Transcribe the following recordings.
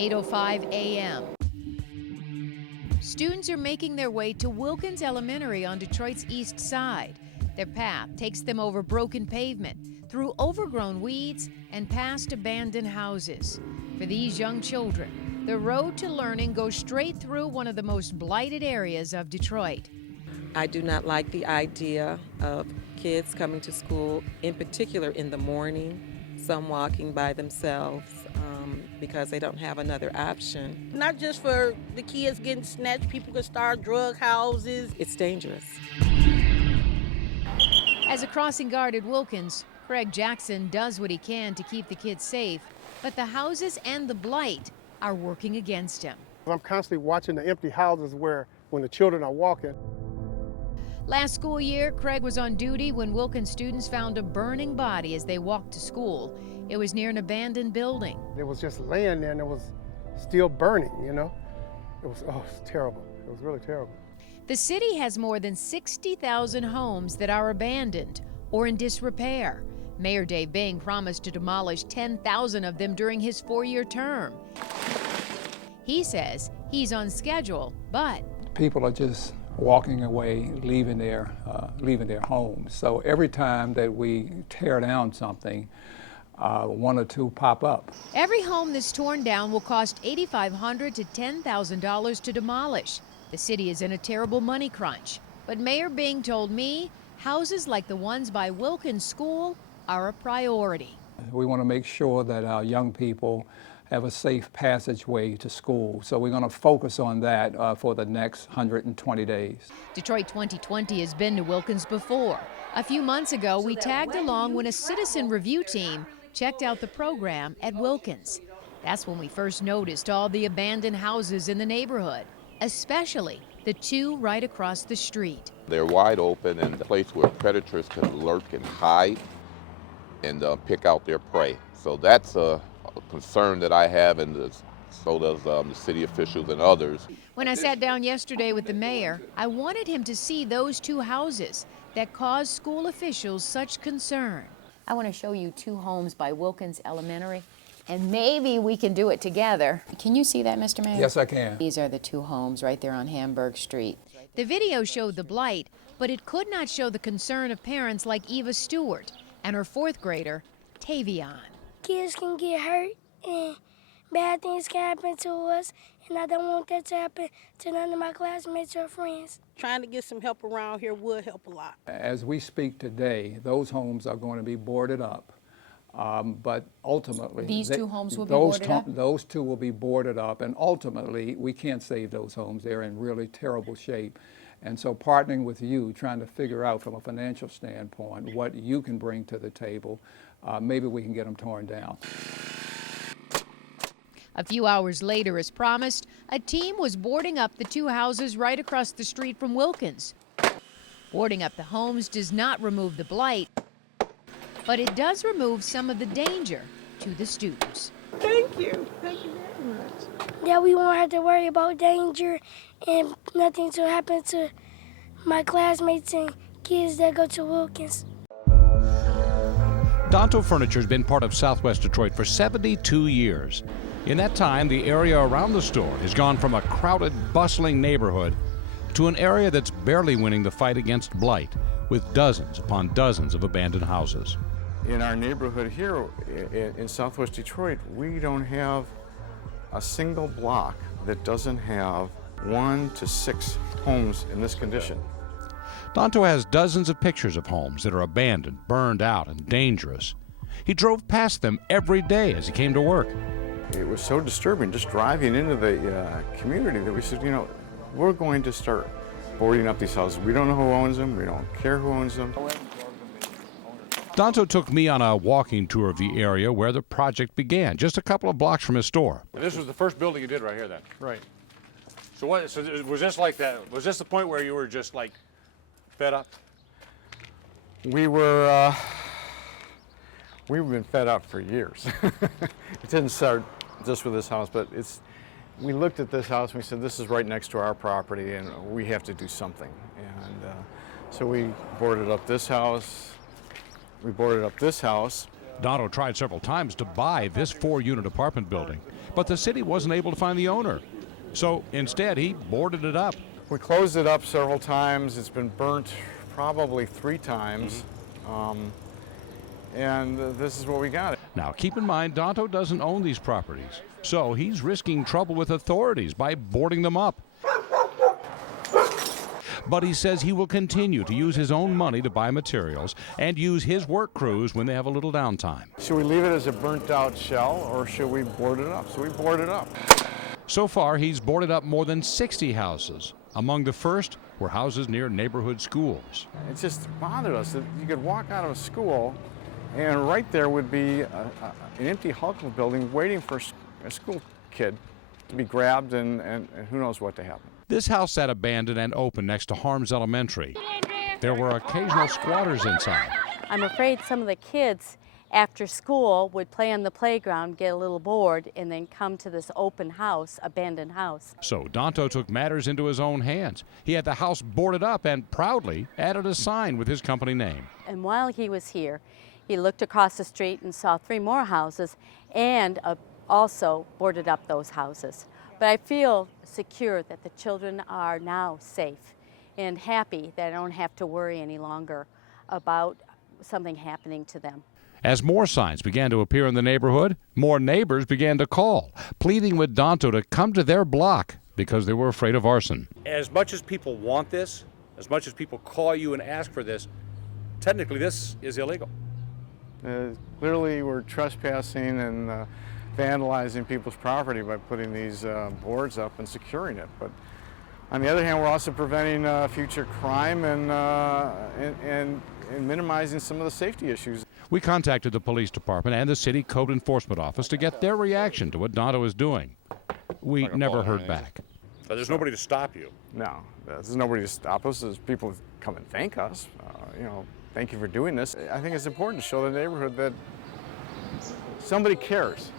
8:05 a.m. Students are making their way to Wilkins Elementary on Detroit's east side. Their path takes them over broken pavement, through overgrown weeds, and past abandoned houses. For these young children, the road to learning goes straight through one of the most blighted areas of Detroit. I do not like the idea of kids coming to school, in particular in the morning, some walking by themselves because they don't have another option. Not just for the kids getting snatched, people could start drug houses. It's dangerous. As a crossing guard at Wilkins, Craig Jackson does what he can to keep the kids safe, but the houses and the blight are working against him. I'm constantly watching the empty houses when the children are walking. Last school year, Craig was on duty when Wilkins students found a burning body as they walked to school. It was near an abandoned building. It was just laying there and it was still burning, you know? It was terrible. It was really terrible. The city has more than 60,000 homes that are abandoned or in disrepair. Mayor Dave Bing promised to demolish 10,000 of them during his 4-year term. He says he's on schedule, but people are just walking away, leaving their homes. So every time that we tear down something, one or two pop up. Every home that's torn down will cost $8,500 to $10,000 to demolish. The city is in a terrible money crunch. But Mayor Bing told me houses like the ones by Wilkins School are a priority. We want to make sure that our young people have a safe passageway to school. So we're going to focus on that for the next 120 days. Detroit 2020 has been to Wilkins before. A few months ago, we tagged along when a citizen review team checked out the program at Wilkins. That's when we first noticed all the abandoned houses in the neighborhood, especially the two right across the street. They're wide open and a place where predators can lurk and hide and pick out their prey. So that's a concern that I have, and so does the city officials and others. When I sat down yesterday with the mayor, I wanted him to see those two houses that caused school officials such concern. I want to show you two homes by Wilkins Elementary, and maybe we can do it together. Can you see that, Mr. Mayor? Yes, I can. These are the two homes right there on Hamburg Street. The video showed the blight, but it could not show the concern of parents like Eva Stewart and her 4th grader, Tavion. Kids can get hurt and bad things can happen to us, and I don't want that to happen to none of my classmates or friends. Trying to get some help around here would help a lot. As we speak today, those homes are going to be boarded up. But ultimately, These two homes will be boarded up? Those two will be boarded up, and ultimately, we can't save those homes. They're in really terrible shape. And so partnering with you, trying to figure out from a financial standpoint what you can bring to the table, maybe we can get them torn down. A few hours later, as promised, a team was boarding up the two houses right across the street from Wilkins. Boarding up the homes does not remove the blight, but it does remove some of the danger to the students. Thank you. Thank you very much. That we won't have to worry about danger and nothing to happen to my classmates and kids that go to Wilkins. Donto Furniture has been part of Southwest Detroit for 72 years. In that time, the area around the store has gone from a crowded, bustling neighborhood to an area that's barely winning the fight against blight, with dozens upon dozens of abandoned houses. In our neighborhood here in Southwest Detroit, we don't have a single block that doesn't have 1 to 6 homes in this condition. Donto has dozens of pictures of homes that are abandoned, burned out, and dangerous. He drove past them every day as he came to work. It was so disturbing just driving into the community that we said, you know, we're going to start boarding up these houses. We don't know who owns them. We don't care who owns them. Donto took me on a walking tour of the area where the project began, just a couple of blocks from his store. And this was the first building you did right here then? Right. So was this like that? Was this the point where you were just like fed up? We've been fed up for years. It didn't start just with this house, but we looked at this house and we said, this is right next to our property and we have to do something. And so we boarded up this house. We boarded up this house. Donto tried several times to buy this 4-unit apartment building, but the city wasn't able to find the owner. So instead, he boarded it up. We closed it up several times. It's been burnt probably 3 times. And this is what we got. Now, keep in mind, Donto doesn't own these properties, so he's risking trouble with authorities by boarding them up. But he says he will continue to use his own money to buy materials and use his work crews when they have a little downtime. Should we leave it as a burnt-out shell, or should we board it up? So we board it up. So far, he's boarded up more than 60 houses. Among the first were houses near neighborhood schools. It just bothered us that you could walk out of a school and right there would be an empty hulk of a building waiting for a school kid to be grabbed and who knows what to happen. This house sat abandoned and open next to Harms Elementary. There were occasional squatters inside. I'm afraid some of the kids after school would play on the playground, get a little bored, and then come to this open house, abandoned house. So Donto took matters into his own hands. He had the house boarded up and proudly added a sign with his company name. And while he was here, he looked across the street and saw 3 more houses and also boarded up those houses. But I feel secure that the children are now safe and happy that I don't have to worry any longer about something happening to them. As more signs began to appear in the neighborhood, more neighbors began to call, pleading with Donto to come to their block because they were afraid of arson. As much as people want this, as much as people call you and ask for this, technically this is illegal. Clearly we're trespassing and vandalizing people's property by putting these boards up and securing it. But on the other hand, we're also preventing future crime and minimizing some of the safety issues. We contacted the police department and the city code enforcement office to get their reaction to what Donto is doing. We never heard back. So there's nobody to stop you? No, there's nobody to stop us. There's people who come and thank us. Thank you for doing this. I think it's important to show the neighborhood that somebody cares.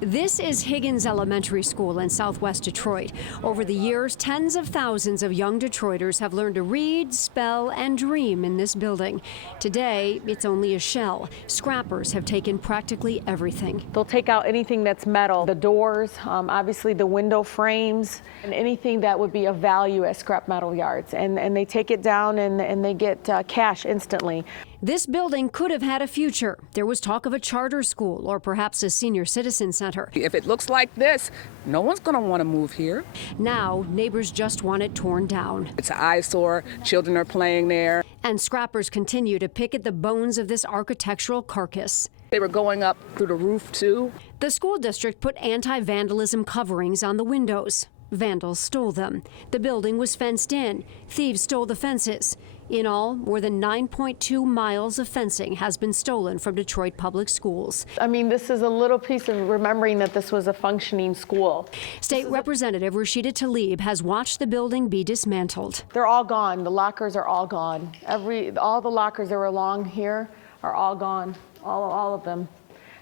This is Higgins Elementary School in southwest Detroit. Over the years, tens of thousands of young Detroiters have learned to read, spell, and dream in this building. Today, it's only a shell. Scrappers have taken practically everything. They'll take out anything that's metal, the doors, obviously the window frames, and anything that would be of value at scrap metal yards. And they take it down and they get cash instantly. This building could have had a future. There was talk of a charter school or perhaps a senior citizen center. If it looks like this, no one's going to want to move here. Now, neighbors just want it torn down. It's an eyesore. Children are playing there. And scrappers continue to pick at the bones of this architectural carcass. They were going up through the roof, too. The school district put anti-vandalism coverings on the windows. Vandals stole them. The building was fenced in. Thieves stole the fences. In all, more than 9.2 miles of fencing has been stolen from Detroit Public Schools. I mean, this is a little piece of remembering that this was a functioning school. State Representative Rashida Tlaib has watched the building be dismantled. They're all gone. The lockers are all gone. All the lockers that were along here are all gone, all of them.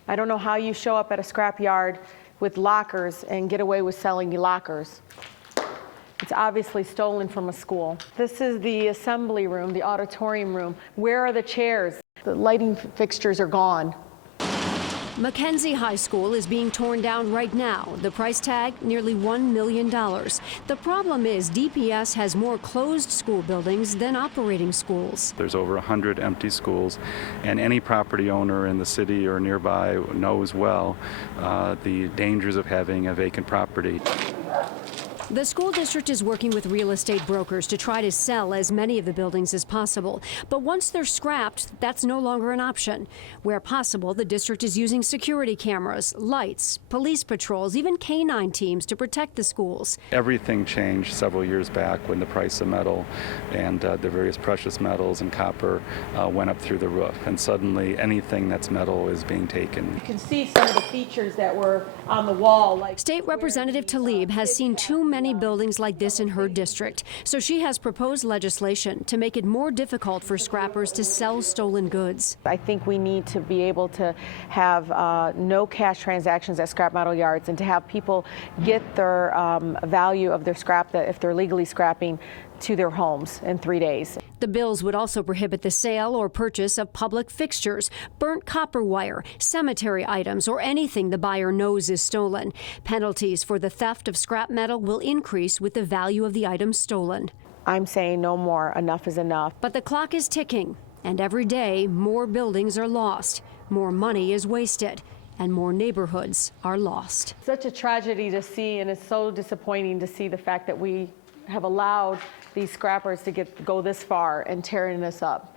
I don't know how you show up at a scrap yard with lockers and get away with selling lockers. It's obviously stolen from a school. This is the assembly room, the auditorium room. Where are the chairs? The lighting fixtures are gone. Mackenzie High School is being torn down right now. The price tag, nearly $1 million. The problem is DPS has more closed school buildings than operating schools. There's over 100 empty schools, and any property owner in the city or nearby knows well the dangers of having a vacant property. The school district is working with real estate brokers to try to sell as many of the buildings as possible. But once they're scrapped, that's no longer an option. Where possible, the district is using security cameras, lights, police patrols, even canine teams to protect the schools. Everything changed several years back when the price of metal and the various precious metals and copper went up through the roof. And suddenly anything that's metal is being taken. You can see some of the features that were on the wall. State Representative Tlaib has seen too many buildings like this in her district, so she has proposed legislation to make it more difficult for scrappers to sell stolen goods. I think we need to be able to have no cash transactions at scrap metal yards and to have people get their value of their scrap, that if they're legally scrapping, to their homes in 3 days. The bills would also prohibit the sale or purchase of public fixtures, burnt copper wire, cemetery items, or anything the buyer knows is stolen. Penalties for the theft of scrap metal will increase with the value of the items stolen. I'm saying no more. Enough is enough. But the clock is ticking, and every day more buildings are lost, more money is wasted, and more neighborhoods are lost. Such a tragedy to see, and it's so disappointing to see the fact that we have allowed these scrappers to go this far and tearing us up.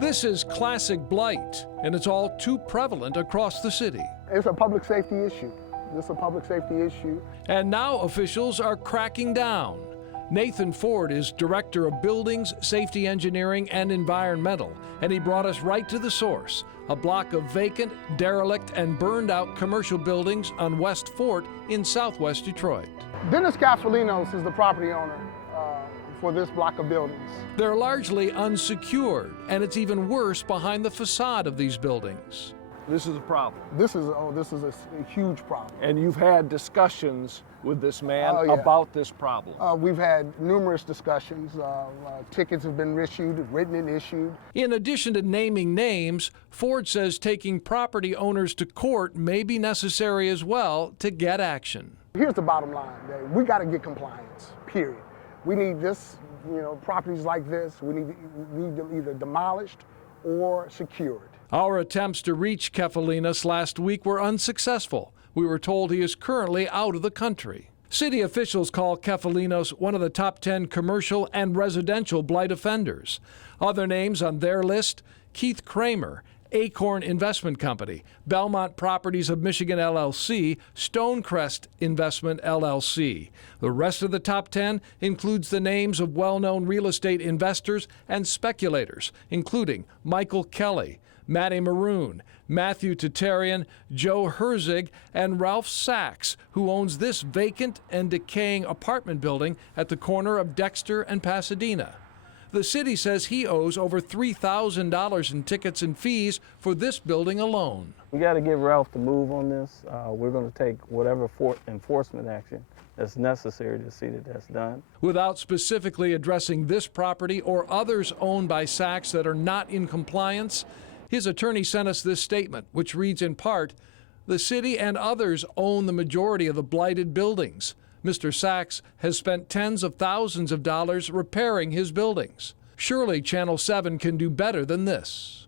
This is classic blight, and it's all too prevalent across the city. It's a public safety issue. It's a public safety issue. And now officials are cracking down. Nathan Ford is Director of Buildings, Safety Engineering, and Environmental, and he brought us right to the source, a block of vacant, derelict, and burned out commercial buildings on West Fort in southwest Detroit. Dennis Caffalinos is the property owner for this block of buildings. They're largely unsecured, and it's even worse behind the facade of these buildings. This is a problem. This is a huge problem. And you've had discussions with this man Oh, yeah. about this problem. We've had numerous discussions. Tickets have been issued, written and issued. In addition to naming names, Ford says taking property owners to court may be necessary as well to get action. Here's the bottom line, Dave. We got to get compliance, period. We need this, properties like this, we need them either demolished or secured. Our attempts to reach Kefalinas last week were unsuccessful. We were told he is currently out of the country. City officials call Kefalinos one of the top 10 commercial and residential blight offenders. Other names on their list: Keith Kramer, Acorn Investment Company, Belmont Properties of Michigan LLC, Stonecrest Investment LLC. The rest of the top 10 includes the names of well-known real estate investors and speculators, including Michael Kelly, Matty Maroon, Matthew Tatarian, Joe Herzig, and Ralph Sachs, who owns this vacant and decaying apartment building at the corner of Dexter and Pasadena. The city says he owes over $3,000 in tickets and fees for this building alone. We got to give Ralph the move on this. We're going to take whatever enforcement action that's necessary to see that that's done. Without specifically addressing this property or others owned by Sachs that are not in compliance, his attorney sent us this statement, which reads in part, "The city and others own the majority of the blighted buildings. Mr. Sachs has spent tens of thousands of dollars repairing his buildings. Surely Channel 7 can do better than this."